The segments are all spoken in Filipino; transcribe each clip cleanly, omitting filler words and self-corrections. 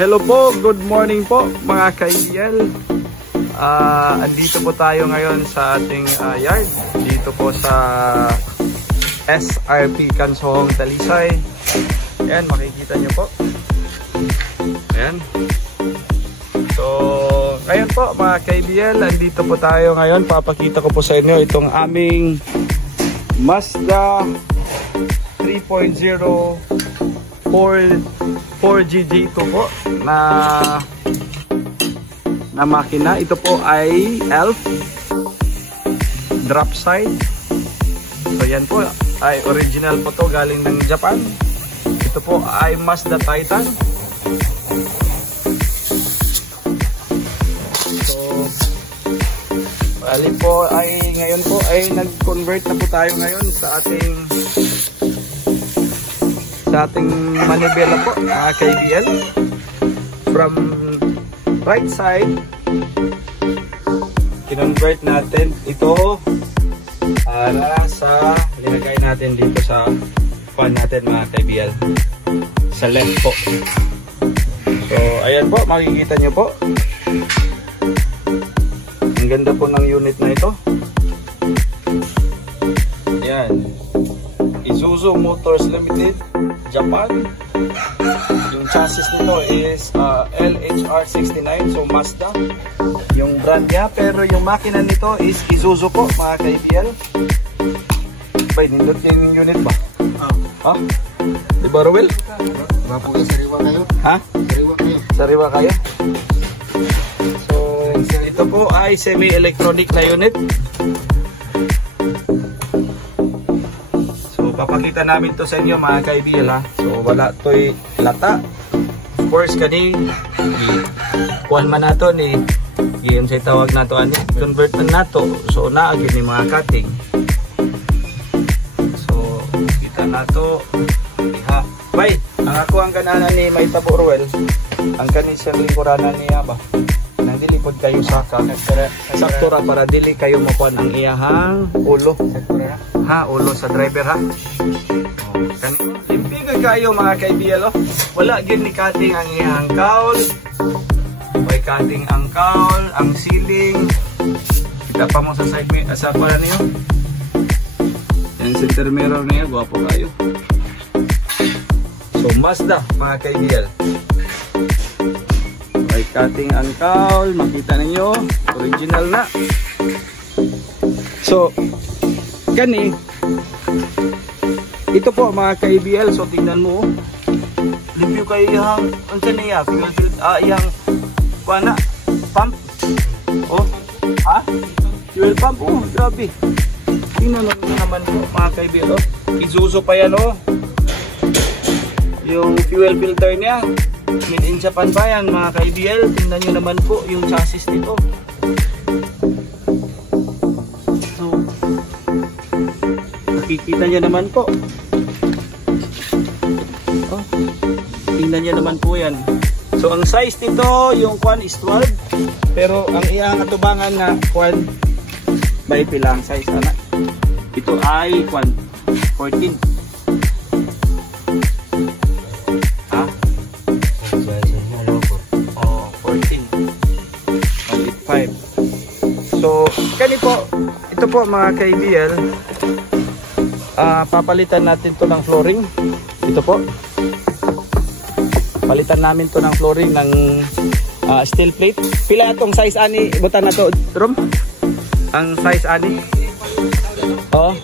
Hello po, good morning po mga ka-IBL. Andito po tayo ngayon sa ating yard. Dito po sa SRP Kansohong Talisay. Ayan, makikita nyo po. Ayan. So, ngayon po mga ka-IBL, andito po tayo ngayon. Papakita ko po sa inyo itong aming Mazda 3.0 4GG2 po na makina. Ito po ay ELF drop side. So yan po ay original po to, galing ng Japan. Ito po ay Mazda Titan. So bali po ay ngayon po ay nag-convert na po tayo ngayon sa ating manibela po mga ka-IBL. From right side, kinonvert natin ito para sa linagay natin dito sa fan natin mga ka-IBL, sa left po. So ayan po, makikita nyo po ang ganda po ng unit na ito. Ayan, Isuzu Motors Limited, Japan. Yung chassis nito is LHR69, so Mazda yung brand niya, pero yung makina nito is Isuzu po mga ka-IBL. Bay, nindot yung unit ba? Ha? Diba Ruel? Sariwa kayo? Ha? Sariwa kayo? Sariwa kayo? So ito po ay semi-electronic na unit. Papakita namin to sa inyo mga ka-IBL ha. So wala to'y lata. Of course kani kuhan man nato ni game say tawag nato ani, convert man nato. So naagi ni mga cutting. So kita nato ha. Bay, ang ako ang ganahan ni may tabo Ruel. Ang kani sa lingkuranan niya ba. Nang dilipod kayo sa saktura para dili kayo makuan ang iyahang ulo. Ha, ulo sa driver ha. Limpigay kayo mga ka-IBL oh. Wala gyud ni cutting ang iyang cowl. May cutting ang cowl, ang ceiling. Kita pa mo sa side mirror sa para niyo. Yung center mirror niya, gwapo kayo. So Mazda mga ka-IBL. May cutting ang cowl, makita ninyo, original na. So gani ito po mga ka-IBL. So tingnan mo, review kayo yung unsa niya fuel yung kuana pump oh ha, fuel pump oh, grabe. Tingnan mo naman po mga ka-IBL oh. Isuzu pa yan oh, yung fuel filter niya made in Japan pa yan mga ka-IBL. Tingnan nyo naman po yung chassis nito. Nakikita niya naman po. Oh, tingnan niya naman po yan. So ang size nito, yung kwan is 12. Pero ang iyang atubangan na kwan, may pilang size anak. Ito ay kwan 14. Ha? Oh, 14. 5. So kani po, ito po mga ka-IBL. Papalitan natin to ng flooring. Ito po, palitan namin to ng flooring ng steel plate. Pila itong size ani, ibutan na to Rom? Ang size ani oh,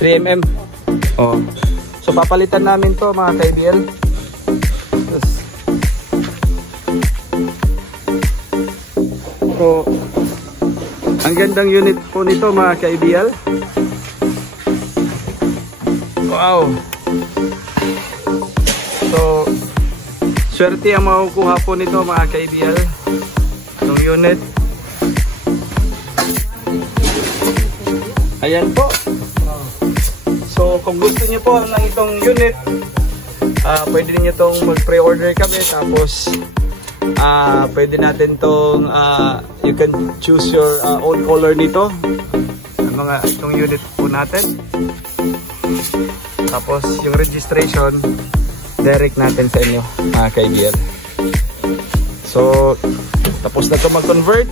3mm oh. So papalitan namin to mga ka-IBL. So ang gandang unit po nito mga ka-IBL. Wow. So swerte ang makukuha po nito mga ka-IBL, itong unit. Ayan po. So kung gusto niyo po ng itong unit, pwede niyo itong mag-pre-order kami. Tapos pwede natin itong you can choose your own color nito, mga itong unit po natin. Tapos yung registration direct natin sa inyo mga ka-IBL. So, tapos na to mag-convert.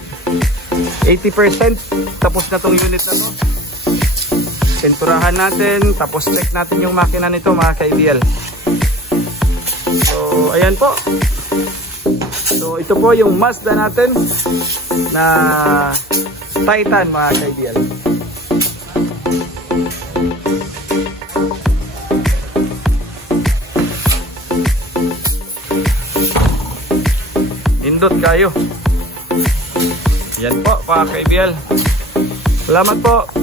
80% tapos na tong unit na to. Pinturahan natin, tapos check natin yung makina nito mga ka-IDL. So, ayan po. So, ito po yung Mazda natin na Titan mga ka-IDL. Indot kayo. Yan po mga ka-IDL. Salamat po.